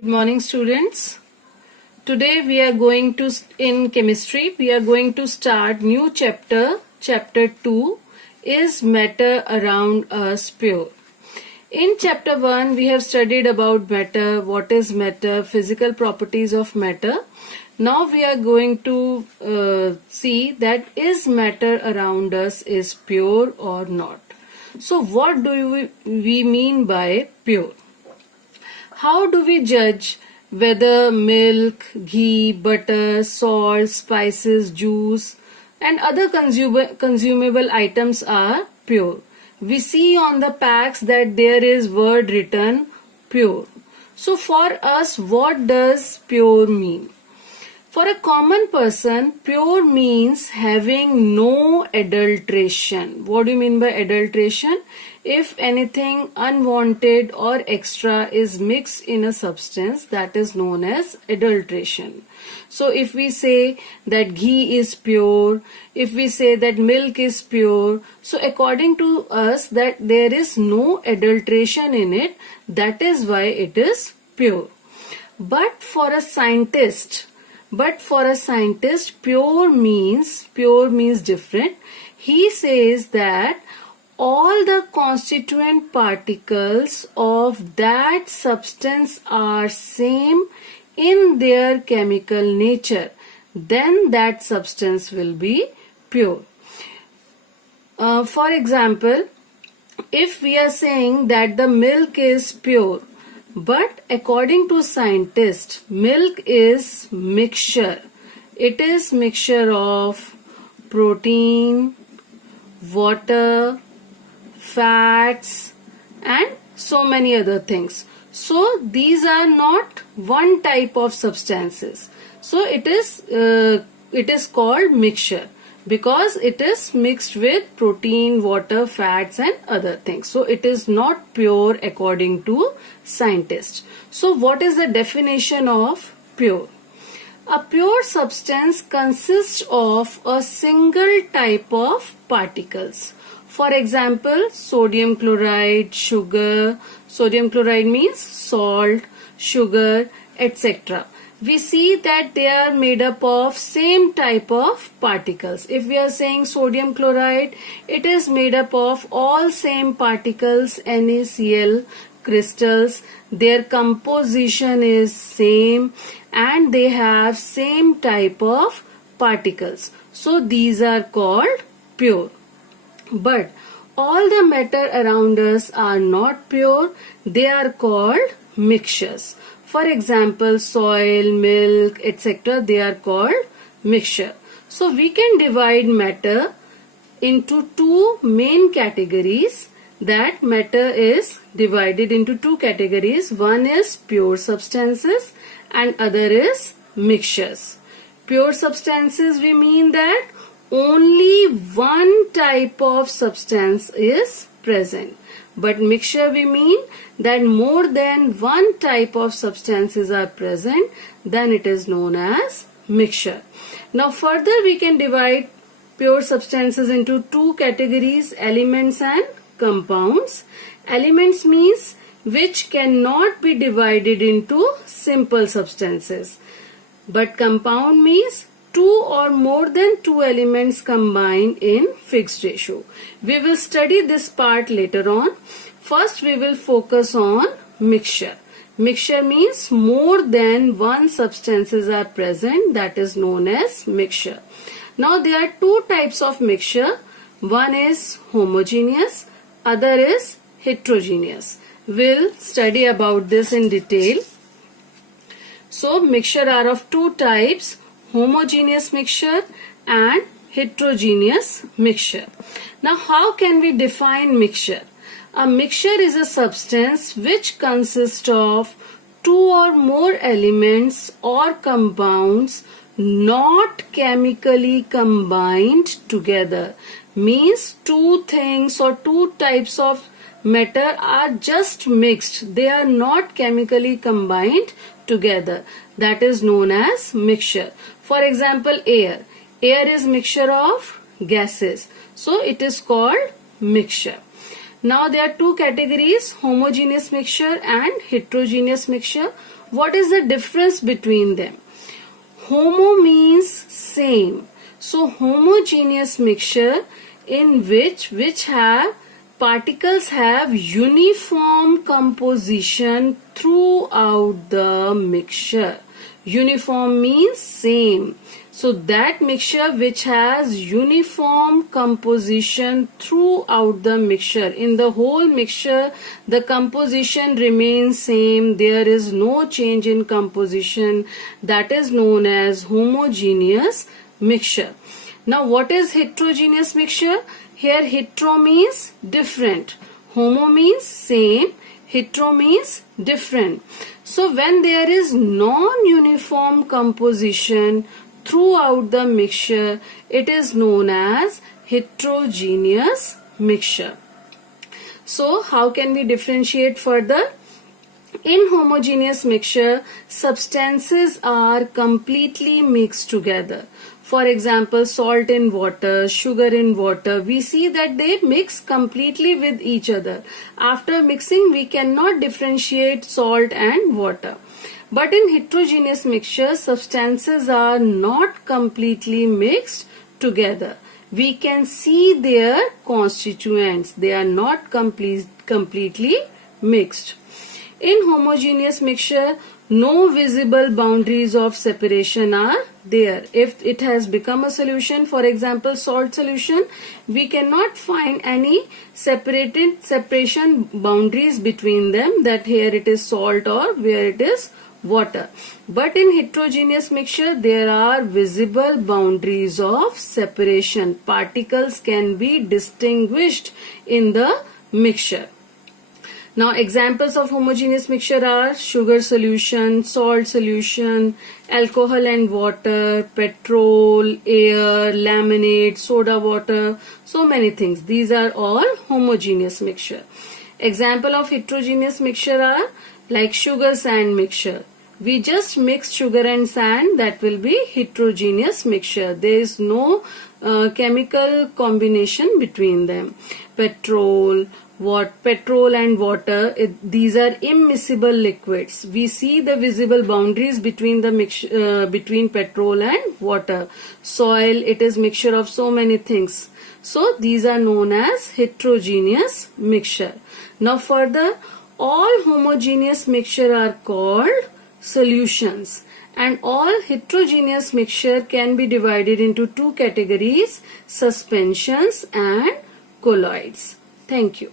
Good morning, students. Today we are going to, in chemistry, we are going to start new chapter, chapter 2, is matter around us pure? In chapter 1, we have studied about matter, what is matter, physical properties of matter. Now we are going to see that is matter around us is pure or not. So what do we mean by pure? How do we judge whether milk, ghee, butter, salt, spices, juice and other consumable items are pure? We see on the packs that there is word written pure. So for us, what does pure mean? For a common person, pure means having no adulteration. What do you mean by adulteration? If anything unwanted or extra is mixed in a substance, that is known as adulteration. So if we say that ghee is pure, if we say that milk is pure, so according to us that there is no adulteration in it, that is why it is pure. But for a scientist, pure means different. He says that all the constituent particles of that substance are same in their chemical nature. Then that substance will be pure. For example, if we are saying that the milk is pure, but according to scientists, milk is mixture. It is mixture of protein, water, fats and so many other things. So these are not one type of substances. So it is called mixture because it is mixed with protein, water, fats and other things. So it is not pure according to scientists. So what is the definition of pure? A pure substance consists of a single type of particles. For example, sodium chloride, sugar. Sodium chloride means salt, sugar, etc. We see that they are made up of same type of particles. If we are saying sodium chloride, it is made up of all same particles, NaCl crystals. Their composition is same and they have same type of particles. So these are called pure. But all the matter around us are not pure. They are called mixtures. For example, soil, milk, etc. they are called mixture. So we can divide matter into two main categories. That matter is divided into two categories. One is pure substances and other is mixtures. Pure substances, we mean that only one type of substance is present. But mixture, we mean that more than one type of substances are present, then it is known as mixture. Now further we can divide pure substances into two categories, elements and compounds. Elements means which cannot be divided into simple substances. But compound means two or more than two elements combined in fixed ratio. We will study this part later on. First we will focus on mixture. Mixture means more than one substances are present, that is known as mixture. Now there are two types of mixture. One is homogeneous, other is heterogeneous. We'll study about this in detail. So mixture are of two types, homogeneous mixture and heterogeneous mixture. Now how can we define mixture? A mixture is a substance which consists of two or more elements or compounds not chemically combined together. Means two things or two types of matter are just mixed. They are not chemically combined together. That is known as mixture. For example, air. Air is mixture of gases. So it is called mixture. Now there are two categories, homogeneous mixture and heterogeneous mixture. What is the difference between them? Homo means same. So homogeneous mixture in which have particles have uniform composition throughout the mixture. Uniform means same. So that mixture which has uniform composition throughout the mixture. In the whole mixture, the composition remains same. There is no change in composition. That is known as homogeneous mixture. Now what is heterogeneous mixture? Here hetero means different. Homo means same. Hetero means different. So when there is non-uniform composition throughout the mixture, it is known as heterogeneous mixture. So how can we differentiate further? In homogeneous mixture, substances are completely mixed together. For example, salt in water, sugar in water, we see that they mix completely with each other. After mixing, we cannot differentiate salt and water. But in heterogeneous mixture, substances are not completely mixed together. We can see their constituents. They are not completely mixed. In homogeneous mixture, no visible boundaries of separation are there. If it has become a solution, for example, salt solution, we cannot find any separation boundaries between them, that here it is salt or where it is water. But in heterogeneous mixture, there are visible boundaries of separation. Particles can be distinguished in the mixture. Now examples of homogeneous mixture are sugar solution, salt solution, alcohol and water, petrol, air, laminate, soda water, so many things. These are all homogeneous mixture. Example of heterogeneous mixture are like sugar sand mixture. We just mix sugar and sand, that will be heterogeneous mixture. There is no chemical combination between them. Petrol and water, these are immiscible liquids. We see the visible boundaries between the between petrol and water. Soil, it is mixture of so many things. So these are known as heterogeneous mixture. Now further, all homogeneous mixture are called solutions, and all heterogeneous mixture can be divided into two categories: suspensions and colloids. Thank you.